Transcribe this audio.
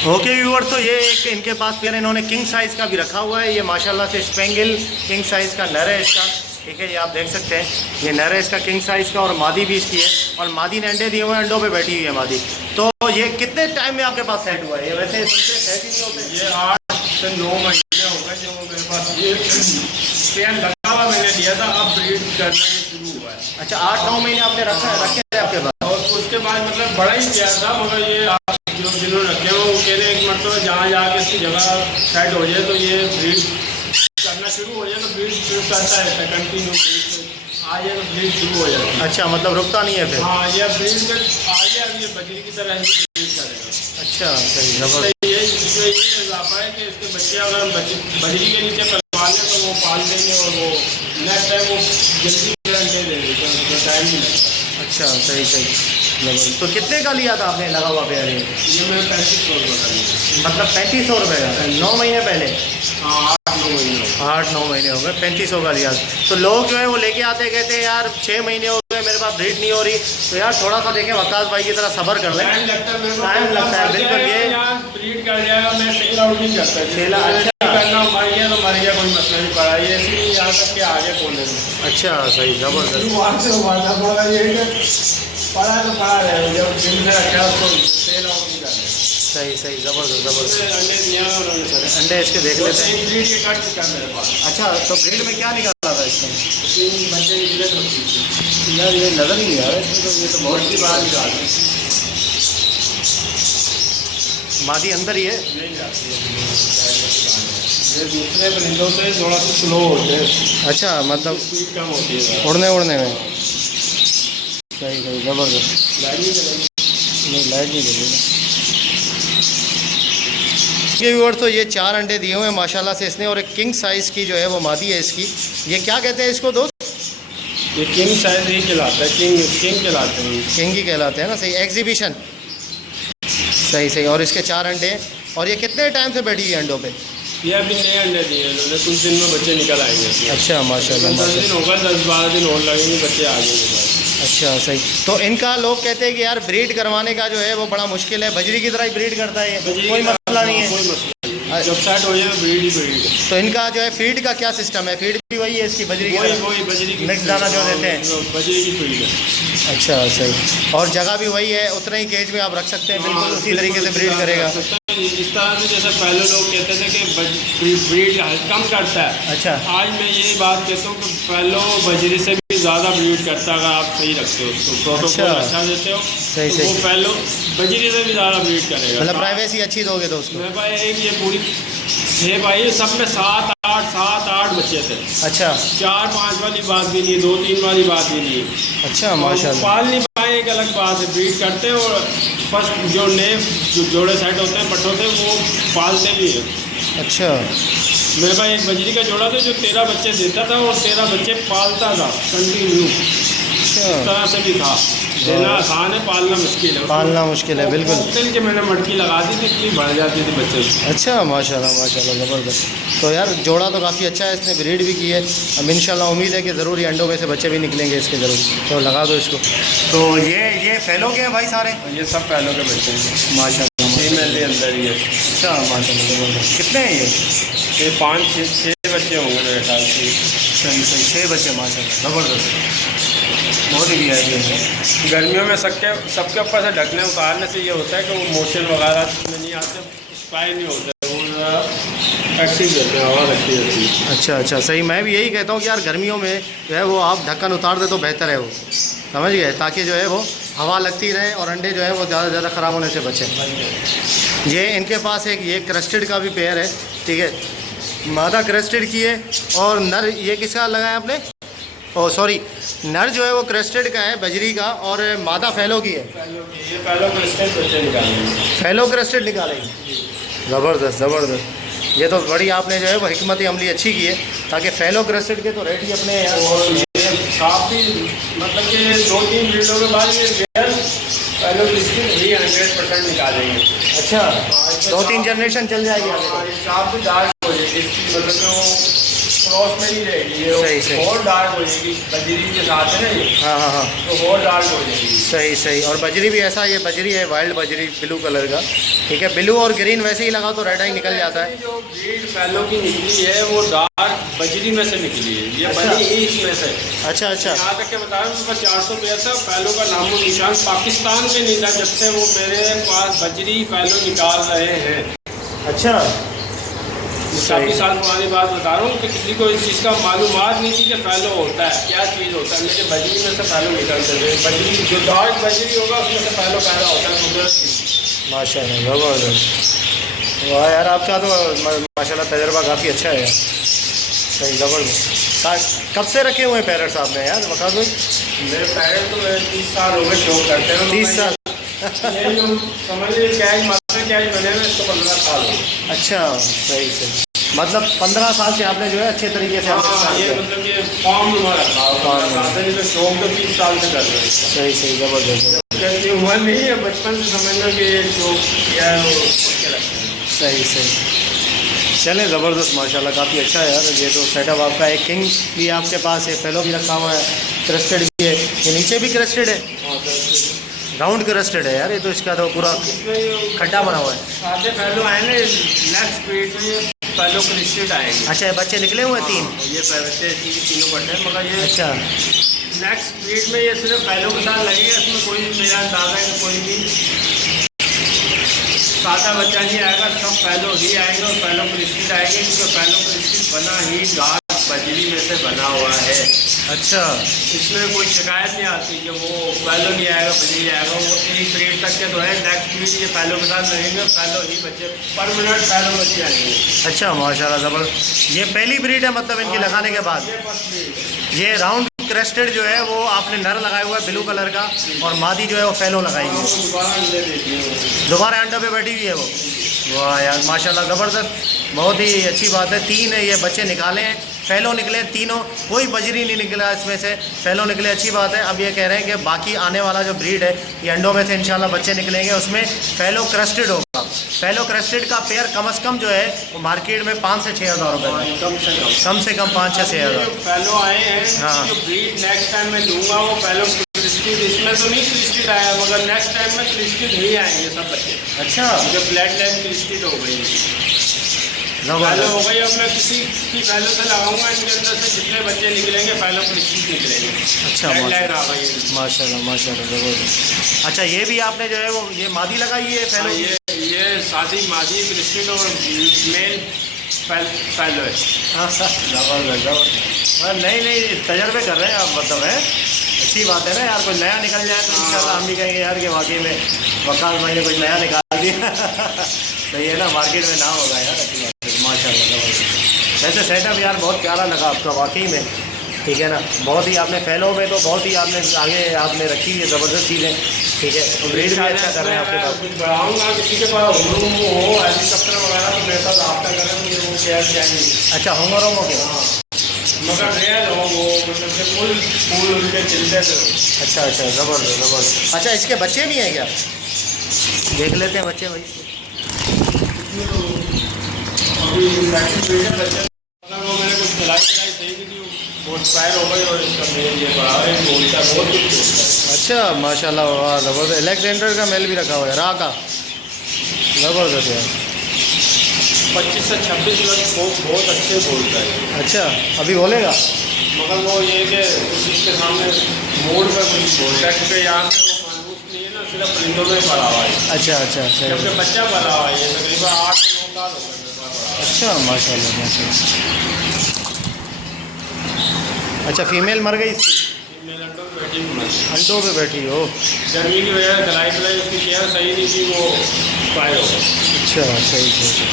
Okay viewers, तो ये एक इनके पास पेयर इन्होंने किंग साइज़ का भी रखा हुआ है। ये माशाल्लाह से स्पेंगल किंग साइज़ का नर है इसका, ठीक है। ये आप देख सकते हैं, ये नर है इसका किंग साइज़ का, और मादी भी इसकी है। और मादी ने अंडे दिए हुए हैं, अंडों पे बैठी हुई है मादी। तो ये कितने टाइम में आपके पास सेट हुआ है? ये वैसे सेट ही नहीं होते। ये 8 से 9 महीने हो गए जो मेरे पास ये पेयर लगा हुआ मैंने दिया था, अब ब्रीड करना शुरू हुआ है। अच्छा, 8-9 महीने आपने रखे थे आपके पास? और उसके बाद मतलब बड़ा ही पेयर था, मगर ये आप जो जिन्होंने रखे हो वो कह रहे एक मतलब जहाँ जाके इसकी जगह सेट हो जाए तो ये ब्रीड करना शुरू हो जाए, तो ब्रीड शुरू करता है कंटिन्यू आ जाए तो ब्रीड शुरू हो जाए। अच्छा, मतलब रुकता नहीं है फिर? हाँ, ये ब्रीड में आ गया, अब ये बजरी की तरह ही ब्रीड करेगा। अच्छा, सही, जबरदस्त। ये इजाफा है कि इसके बच्चे अगर बजरी के नीचे पलवा लें तो वो पाल लेंगे, और वो नेक्स्ट टाइम वो जल्दी अंडे दे देते हैं, उसको टाइम नहीं लगता। अच्छा, सही सही, जबरदस्त। तो कितने का लिया था आपने लगा हुआ पेयर? ये मैंने 3500 रुपये का लिया। मतलब 3500 रुपये का 9 महीने पहले? हाँ, 8-9 महीने हो गए, 3500 का लिया। तो लोग जो है वो लेके आते कहते हैं यार 6 महीने हो गए मेरे पास ब्रीड नहीं हो रही। तो यार थोड़ा सा देखें, वकास भाई की तरह सब्र कर लें। टाइम लगता है बिल्कुल। ये ब्रीड कर जाएगा, मैं सेल आउट नहीं करता। करना मर गया तो मर गया, कोई मसला नहीं पड़ा। ये इसलिए यहाँ तक के आगे खोलने में। अच्छा, सही, जबरदस्त। पड़ा तो पड़ा रहे, जब जिम से रखा उसको सेल आउट नहीं करना। सही सही, जबरदस्त जबरदस्त। अंडे दिया उन्होंने, अंडे इसके देख लेते हैं। ब्रीड के कट चुका मेरे पास। अच्छा, तो ब्रीड में क्या निकाला था इसमें? 3 बच्चे निकले तो यार ये नज़र ही नहीं आ रहा है इसमें, तो ये तो बहुत बहुत ही बाहर निकाल मादी अंदर ही है। नहीं जाती है, ये दूसरे परिंदों से थोड़ा सा स्लो होते हैं। अच्छा, मतलब स्पीड कम होती है उड़ने में। सही सही, जबरदस्त। लाइट नहीं चलेगी। नहीं, लाइट नहीं जलेगी। ये व्यूअर्स, तो ये 4 अंडे दिए हुए हैं माशाल्लाह से इसने, और एक किंग साइज़ की जो है वो मादी है इसकी। ये क्या कहते हैं इसको दोस्त? ये किंग साइज ही कहलाता है, किंग कहलाते हैं। किंग ही कहलाते हैं ना, सही। एग्जीबिशन, सही सही। और इसके 4 अंडे हैं। और ये कितने टाइम से बैठी हुई है अंडों पे? ये अभी नए अंडे दिए हैं इन्होंने, कुछ दिन में बच्चे निकल आएंगे। अच्छा, माशाल्लाह 10 दिन होगा, 10-12 दिन और लगेंगे, बच्चे आ जाएंगे। अच्छा, सही। तो इनका लोग कहते हैं कि यार ब्रीड करवाने का जो है वो बड़ा मुश्किल है, बजरी की तरह ही ब्रीड करता है, कोई मसला नहीं है। कोई मसला नहीं, जब सेट हो जाए ब्रीड ही ब्रीड। तो इनका जो है फीड का क्या सिस्टम है? फीड भी वही है इसकी, बजरी की? वही बजरी की मिक्स दाना जो देते हैं, बजरी की फीड है। अच्छा, सही। और जगह भी वही है, उतना ही केज में आप रख सकते हैं, बिल्कुल उसी तरीके से ब्रीड करेगा। इस तरह से जैसे पहले लोग कहते थे कि ब्रीड कम करता है। अच्छा, आज मैं यही बात कहता हूँ कि पहले बजरी से भी ज़्यादा ब्रीड करता है, अगर आप सही रखते हो उसको, प्रोटोकॉल अच्छा देते हो, सही तो सही। वो पहले बजरी से भी ज़्यादा ब्रीड करेगा। मतलब प्राइवेसी अच्छी दोगे तो उसको? मैं भाई एक ये पूरी है भाई, सब में 7-8 बच्चे थे। अच्छा, 4-5 वाली बात भी नहीं, 2-3 वाली बात भी नहीं। अच्छा, माशाल्लाह। पाल नहीं पाए एक अलग बात है, ब्रीड करते हैं, और फर्स्ट जो नए जो जोड़े सेट होते हैं पट्टों से, वो पालते भी हैं। अच्छा, मेरे पास एक बजरी का जोड़ा था जो 13 बच्चे देता था और 13 बच्चे पालता था कंटिन्यू। अच्छा, इस तरह से भी था। देना आसान है, पालना मुश्किल है। पालना मुश्किल है, बिल्कुल। दिन के मैंने मटकी लगा दी थी, इतनी बढ़ जाती थी बच्चे। अच्छा, माशाल्लाह माशाल्लाह, ज़बरदस्त। तो यार जोड़ा तो काफ़ी अच्छा है, इसने ब्रीड भी की है। अब इंशाल्लाह उम्मीद है कि ज़रूर ये अंडों में से बच्चे भी निकलेंगे इसके ज़रूर। तो लगा दो इसको। तो ये फैलो के हैं भाई सारे? ये सब पहलों के बच्चे हैं माशाल्लाह, फीमेल भी अंदर ही है। अच्छा, माशाल्लाह, ज़बरदस्त। कितने हैं ये 5-6 बच्चे होंगे मेरे ख्याल से। सही सही, 6 बच्चे, माशाल्लाह, ज़बरदस्त। बहुत ही वीआईपी है। गर्मियों में सबके ऊपर से ढकने उतारने से ये होता है कि वो मोशन वगैरह में नहीं आते, स्पाई नहीं होता, वो एक्टिव रहते हैं, हवा लगती रहती है। अच्छा अच्छा, सही। मैं भी यही कहता हूँ कि यार गर्मियों में जो है वो आप ढक्कन उतार दे तो बेहतर है, वो समझ गए, ताकि जो है वो हवा लगती रहे और अंडे जो है वो ज़्यादा से ज़्यादा ख़राब होने से बचें। ये इनके पास ये क्रस्टेड का भी पेयर है, ठीक है। मादा क्रस्टेड की है, और नर ये किसका लगाया आपने? ओ सॉरी, नर जो है वो क्रेस्टेड का है, बजरी का, और मादा फैलो की है। ये फैलो क्रेस्टेड बच्चे निकालेंगे। फैलो क्रेस्टेड निकालेंगे, ज़बरदस्त ज़बरदस्त। ये तो बड़ी आपने जो है वो हिकमत अमली अच्छी की है, ताकि फैलो क्रेस्टेड के तो रेट ही अपने यार। और ये काफ़ी मतलब कि 2-3 ब्रीडों के बाद ये फैलो क्रेस्टेड भी 100% निकालेंगे। अच्छा, 2-3 जनरेशन चल जाएगी आगे। काफ़ी डार्क हो जाएगी इसकी, मतलब कि वो क्रॉस में नहीं रहेगी, सही, सही। ये और डार्क हो जाएगी बजरी के साथ है ना ये, हाँ हाँ हाँ, तो और डार्क हो जाएगी। सही सही। और बजरी भी ऐसा, ये बजरी है वाइल्ड बजरी ब्लू कलर का, ठीक है। ब्लू और ग्रीन वैसे ही लगाओ तो रेड आई निकल जाता है। जो ब्रीड फैलो की निकली है वो डार्क बजरी में से निकली है, ये अच्छा। बनी ही इसमें से। अच्छा अच्छा, यहाँ तक के बता रहा हूँ मेरे पास 400 पेयर था फैलो का नामो निशान पाकिस्तान में नहीं था, जब से वो मेरे पास बजरी फैलो निकाल रहे हैं। अच्छा काफ़ी साल पुरानी बात बता रहा हूँ कि किसी को इस चीज़ का मालूमात नहीं थी कि फैलो होता है, क्या चीज़ होता है, लेकिन बजरी में से फैलो निकलते थे। बजरी जो डार्क बजरी होगा उसमें से फैलो पैदा होता है कुदरत। माशाल्लाह ज़बरदस्त। वाह यार, आपका तो माशाल्लाह तजर्बा काफ़ी अच्छा है यार, सही ज़बरदस्त। कब से रखे हुए हैं पैरट्स आपने यार, बता दो। मेरे पैरट तो 30 साल हो गए शौक करते हैं। 30 साल? ये जो समझ लीजिए कैश मास्टर कैश बने हुए इसको 15 साल हो गए। अच्छा, सही सही। मतलब 15 साल से आपने जो है अच्छे तरीके से आपने हाँ, स्टार्ट ये किया। मतलब ये फॉर्म में रखा नहीं तो शौक तो 30 साल से कर रहे हैं। सही सही, ज़बरदस्त। इतनी उम्र नहीं है, बचपन से समझ लो कि ये शौक क्या है वो करके रखते हैं। सही सही, चले ज़बरदस्त माशाल्लाह, काफ़ी अच्छा है यार। ये तो सेटअप आपका एक किंग भी आपके पास है, फेलो भी रखा हुआ है, क्रेस्टेड भी है, ये नीचे भी क्रेस्टेड है, राउंड क्रेस्टेड है यार। ये तो इसका तो पूरा खड्डा बना हुआ है। सादे फैलो आए ना नेक्स्ट ब्रीड में, ये फैलो क्रिस्टेड आएंगे। अच्छा, ये बच्चे निकले हुए हैं 3? ये बच्चे तीनों बटे हैं, मगर ये अच्छा नेक्स्ट ब्रीड में ये सिर्फ फैलो के साथ लगेगा। इसमें कोई भी मेरा अंदाजा है कि कोई भी सादा बच्चा नहीं आएगा, सब फैलो ही आएंगे और फैलो क्रिस्टेड आएंगे, क्योंकि फैलो क्रिस्टेड बना ही डार्क बजरी में से बना हुआ है। अच्छा, इसमें कोई शिकायत नहीं आती कि वो फैलो नहीं आएगा बजरी आएगा। वो एक ब्रीड तक के तो है, नेक्स्ट ब्रीड ये फैलो के साथ रहेंगे, फैलो ही बच्चे परमानेंट फैलो बच्चे आएंगे। अच्छा माशाल्लाह ज़बरदस्त। ये पहली ब्रीड है मतलब इनकी लगाने के बाद? ये फर्स्ट ब्रीड है। ये राउंड क्रेस्टेड जो है वो आपने नर लगाया हुआ है ब्लू कलर का, और मादी जो है वो फैलो लगाई हुई है। दोबारा ले देखिए दोबारा अंडा पे बैठी हुई है वो। वाह यार माशाल्लाह ज़बरदस्त, बहुत ही अच्छी बात है। 3 है ये बच्चे निकाले हैं, फैलो निकले तीनों, कोई बजरी नहीं निकला इसमें से, फैलो निकले, अच्छी बात है। अब ये कह रहे हैं कि बाकी आने वाला जो ब्रीड है ये अंडों में से इंशाल्लाह बच्चे निकलेंगे, उसमें फैलो क्रेस्टेड होगा। फैलो क्रेस्टेड का पेयर कम से कम जो है वो मार्केट में 5 से 6 हज़ार रुपये में, कम से कम 5 से 6 हज़ार। फैलो आए हैं। हाँ। जो ब्रीड नेक्स्ट टाइम मैं दूंगा वो फैलो क्रिस्टेड, इसमें तो नहीं क्रिस्टेड आया, मगर नेक्स्ट टाइम में क्रिस्टेड ही आएंगे सब बच्चे। अच्छा, जो ब्लड लाइन क्रिस्टेड हो गई, फैलो ज़बरदस्त। हो गई। अब मैं किसी की फैलो से लगाऊंगा, इनके अंदर से जितने बच्चे निकलेंगे फैलो क्रिस्टेड निकलेंगे। अच्छा ब्लड लाइन आ गई है। माशाल्लाह माशाल्लाह ज़बरदस्त। अच्छा, ये भी आपने जो है वो ये मादी लगाई है फैलो की? ये शादी मादी क्रिस्टेड और मेल फैलो है। ज़बरदस्त। नहीं नहीं, तजर्बे कर रहे हैं आप, मतलब है अच्छी बात है ना यार। कोई नया निकल जाए तो इंशाल्लाह हम भी कहेंगे यार कि वाकई में वकास भाई ने कुछ नया निकाल दिया। सही है ना, मार्केट में नाम होगा यार, अच्छी बात है माशाल्लाह ज़बरदस्त। वैसे सेटअप यार बहुत प्यारा लगा आपका वाकई में, ठीक है ना। बहुत ही आपने फैलो में तो बहुत ही आपने आगे आपने रखी है ज़बरदस्त चीज़ें, ठीक है। तो ब्रीड भी अच्छा कर रहे हैं आपके पास। बढ़ाऊंगा किसी के पास रूम हो हेलीकॉप्टर वगैरह तो मेरे साथ रब्ता करें, मुझे वो शेयर चाहिए। अच्छा, होंगे रोमो के? मगर रियल हो वो, मतलब कि फुल फूल उनके चिल्ते थे। अच्छा अच्छा, ज़बरदस्त ज़बरदस्त। अच्छा, इसके बच्चे भी हैं क्या? देख लेते हैं बच्चे भाई। अभी बच्चे मतलब वो मैंने कुछ खिलाई सही नहीं थी, वो एक्सपायर हो गई और इसका मेल ये बड़ा है, बोलता है बहुत कुछ बोलता है। अच्छा माशाल्लाह, वाह ज़बरदस्त। एलेक्जेंडर का मेल भी रखा हुआ है, रा का, ज़बरदस्त यार। 25 से 26 लग बहुत अच्छे बोलता है। अच्छा, अभी बोलेगा? मगर वो ये कि उसके सामने मोड़ पर कुछ बोलता है, क्योंकि यहाँ पे वो मानूस नहीं है ना, सिर्फ परिंदों में पड़ा हुआ है। अच्छा अच्छा, सही। जबकि बच्चा पड़ा हुआ है, ये तकरीबन 8 से 9 साल हो गए मेरे पास पड़ा हुआ है। अच्छा माशाल्लाह माशाल्लाह। अच्छा, फीमेल मर गई इसकी? फीमेल अंडों में बैठी हुई मर गई। अंडों पे बैठी हो? गर्मी की वजह से दलाई तलाई उसकी केयर सही नहीं थी, वो एक्सपायर हो गई। अच्छा, सही सही।